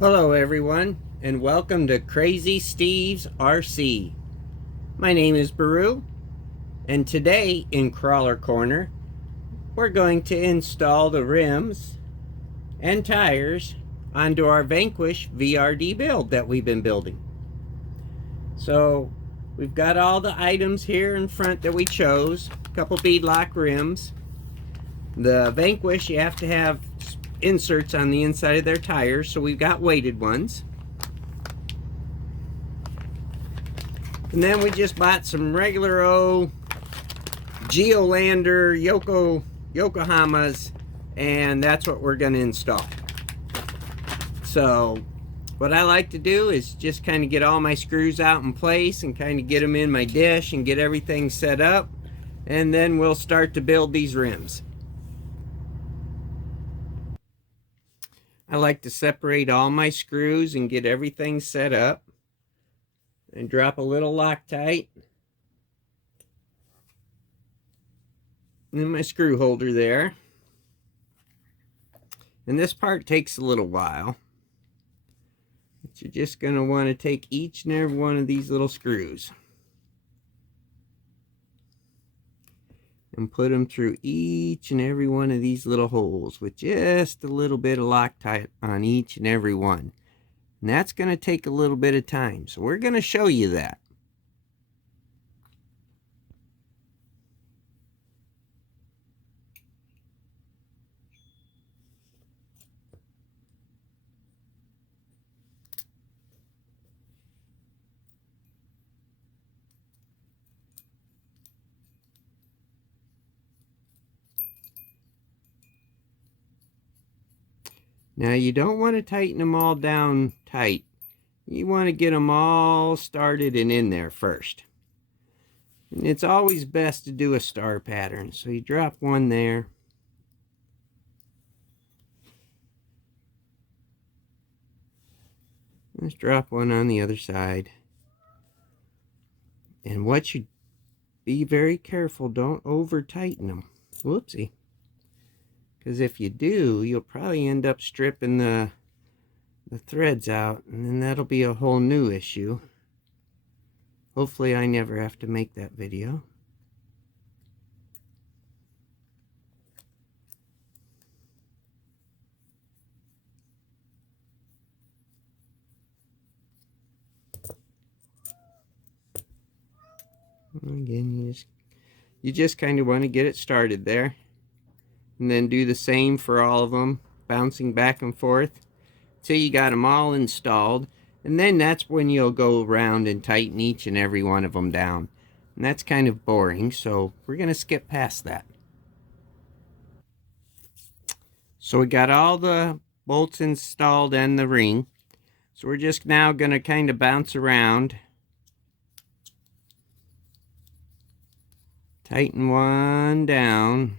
Hello everyone, and welcome to Crazy Steve's RC. My name is Baru, and today in Crawler Corner, we're going to install the rims and tires onto our Vanquish VRD build that we've been building. So, we've got all the items here in front that we chose. A couple beadlock rims. The Vanquish, you have to have inserts on the inside of their tires, so we've got weighted ones. And then we just bought some regular old Geolander Yokohamas, and that's what we're going to install. So what I like to do is just kind of get all my screws out in place and kind of get them in my dish and get everything set up, and then we'll start to build these rims. I like to separate all my screws and get everything set up and drop a little Loctite in my screw holder there. And this part takes a little while, but you're just going to want to take each and every one of these little screws and put them through each and every one of these little holes with just a little bit of Loctite on each and every one. And that's going to take a little bit of time, so we're going to show you that. Now you don't want to tighten them all down tight. You want to get them all started and in there first. And it's always best to do a star pattern. So you drop one there. Let's drop one on the other side. And what you be very careful, don't over tighten them. Whoopsie. Because if you do, you'll probably end up stripping the threads out, and then that'll be a whole new issue. Hopefully I never have to make that video. Again, you just kind of want to get it started there. And then do the same for all of them, bouncing back and forth till you got them all installed. And then that's when you'll go around and tighten each and every one of them down. And that's kind of boring, so we're going to skip past that. So we got all the bolts installed and the ring. So we're just now going to kind of bounce around. Tighten one down.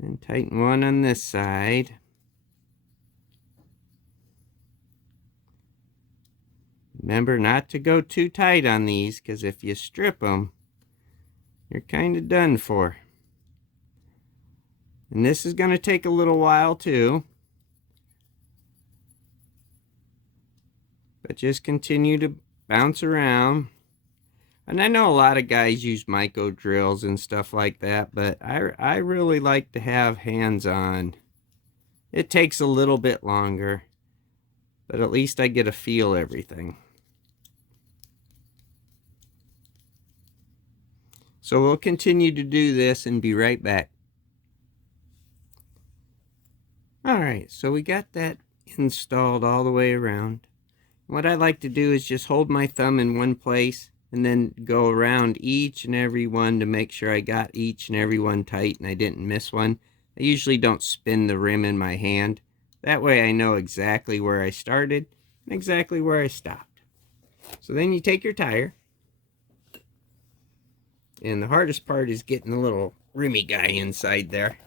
And tighten one on this side. Remember not to go too tight on these, because if you strip them, you're kind of done for. And this is going to take a little while too. But just continue to bounce around. And I know a lot of guys use micro drills and stuff like that, but I really like to have hands-on. It takes a little bit longer, but at least I get to feel everything. So we'll continue to do this and be right back. Alright, so we got that installed all the way around. What I like to do is just hold my thumb in one place and then go around each and every one to make sure I got each and every one tight and I didn't miss one. I usually don't spin the rim in my hand. That way I know exactly where I started and exactly where I stopped. So then you take your tire. And the hardest part is getting the little rimmy guy inside there.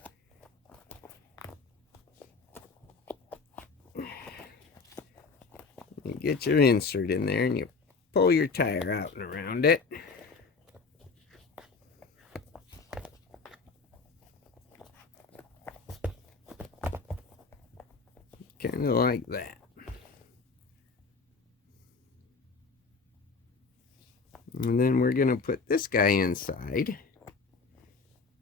You get your insert in there and you pull your tire out and around it. kind of like that. And then we're going to put this guy inside.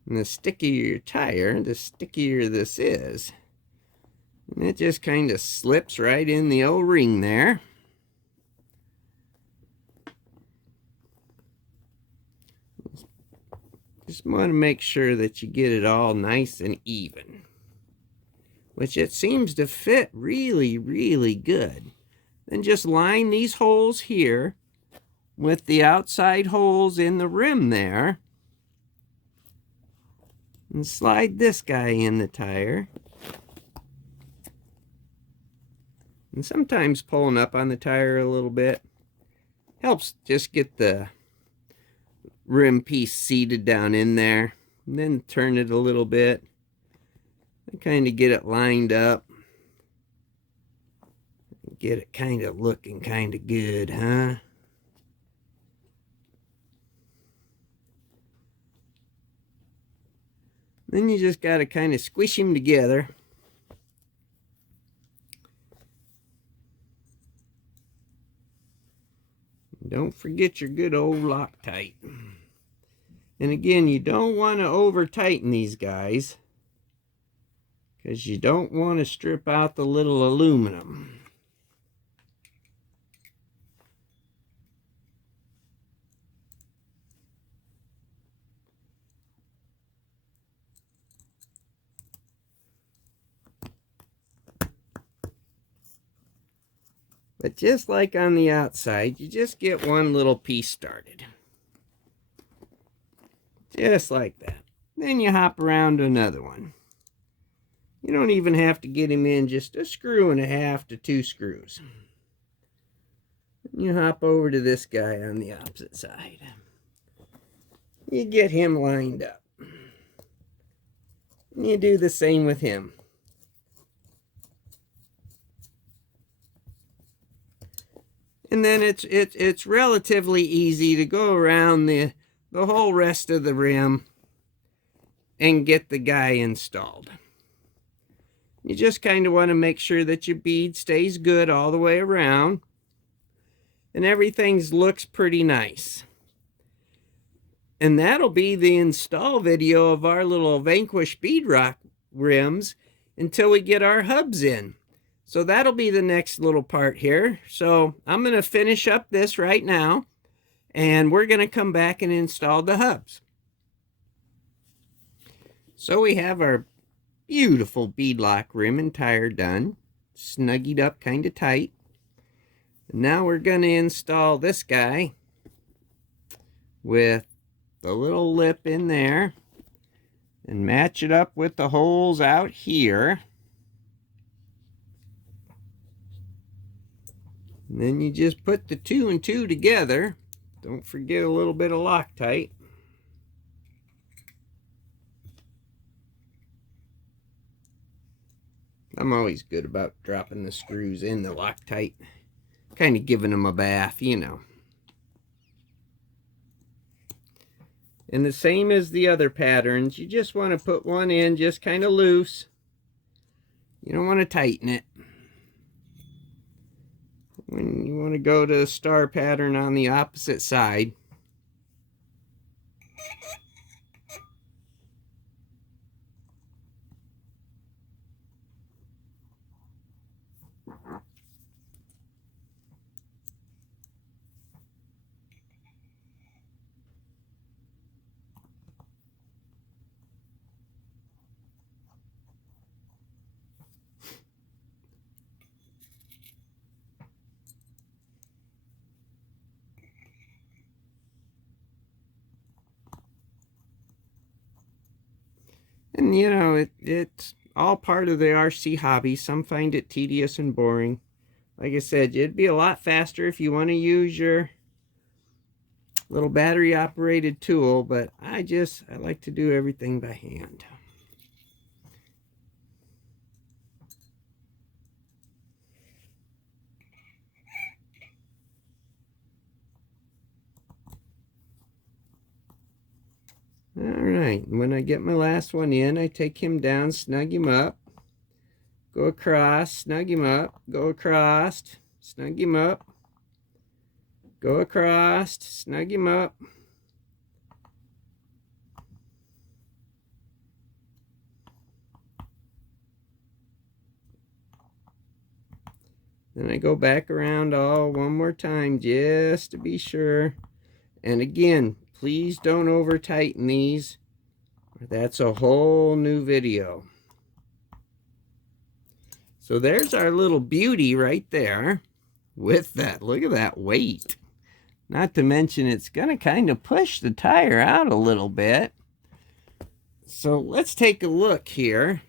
And the stickier your tire, the stickier this is. And it just kind of slips right in the old ring there. Just want to make sure that you get it all nice and even. Which it seems to fit really, really good. Then just line these holes here with the outside holes in the rim there. And slide this guy in the tire. And sometimes pulling up on the tire a little bit helps just get the rim piece seated down in there. And then turn it a little bit. And kind of get it lined up. Get it kind of looking kind of good, huh? Then you just got to kind of squish them together. Don't forget your good old Loctite. And again, you don't want to over tighten these guys, because you don't want to strip out the little aluminum. But just like on the outside, you just get one little piece started. Just like that. Then you hop around to another one. You don't even have to get him in, just a screw and a half to 2 screws. You hop over to this guy on the opposite side. You get him lined up. And you do the same with him. And then it's relatively easy to go around the whole rest of the rim and get the guy installed. You just kind of want to make sure that your bead stays good all the way around and everything looks pretty nice. And that'll be the install video of our little Vanquish beadlock rims until we get our hubs in. So that'll be the next little part here. So I'm going to finish up this right now, and we're going to come back and install the hubs. So we have our beautiful beadlock rim and tire done, snuggied up kind of tight. And now we're going to install this guy with the little lip in there and match it up with the holes out here. And then you just put the 2 and 2 together. Don't forget a little bit of Loctite. I'm always good about dropping the screws in the Loctite. Kind of giving them a bath, you know. And the same as the other patterns, you just want to put one in just kind of loose. You don't want to tighten it. When you want to go to the star pattern on the opposite side, and you know, it's all part of the RC hobby. Some find it tedious and boring. Like I said, it'd be a lot faster if you want to use your little battery operated tool, but I like to do everything by hand. Alright, when I get my last one in, I take him down, snug him up, go across, snug him up, go across, snug him up, go across, snug him up. Then I go back around all one more time just to be sure. And again, please don't over tighten these. That's a whole new video. So there's our little beauty right there with that. Look at that weight. Not to mention it's going to kind of push the tire out a little bit. So let's take a look here.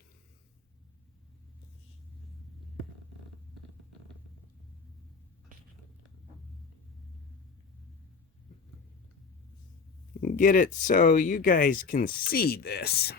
Get it so you guys can see this.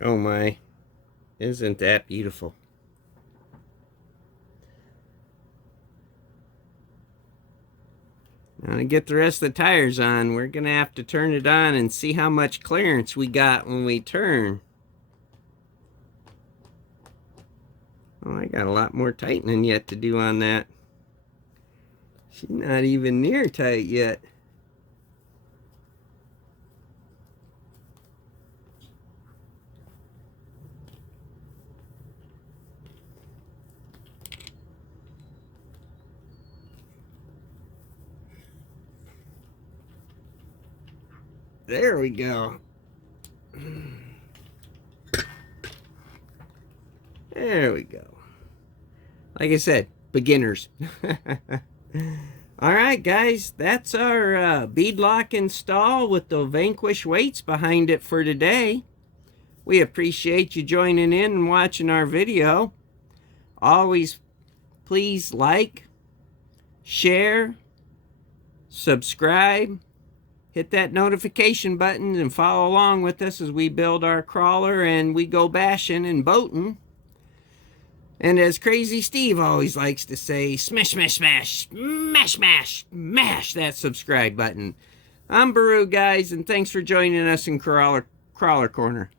Oh my, isn't that beautiful? Now to get the rest of the tires on, we're going to have to turn it on and see how much clearance we got when we turn. Oh, I got a lot more tightening yet to do on that. She's not even near tight yet. There we go. There we go. Like I said, beginners. All right, guys, that's our beadlock install with the Vanquish weights behind it for today. We appreciate you joining in and watching our video. Always please like, share, subscribe, hit that notification button, and follow along with us as we build our crawler and we go bashing and boating. And as Crazy Steve always likes to say, smash, smash, smash, smash, smash, smash that subscribe button. I'm Baru, guys, and thanks for joining us in Crawler Corner.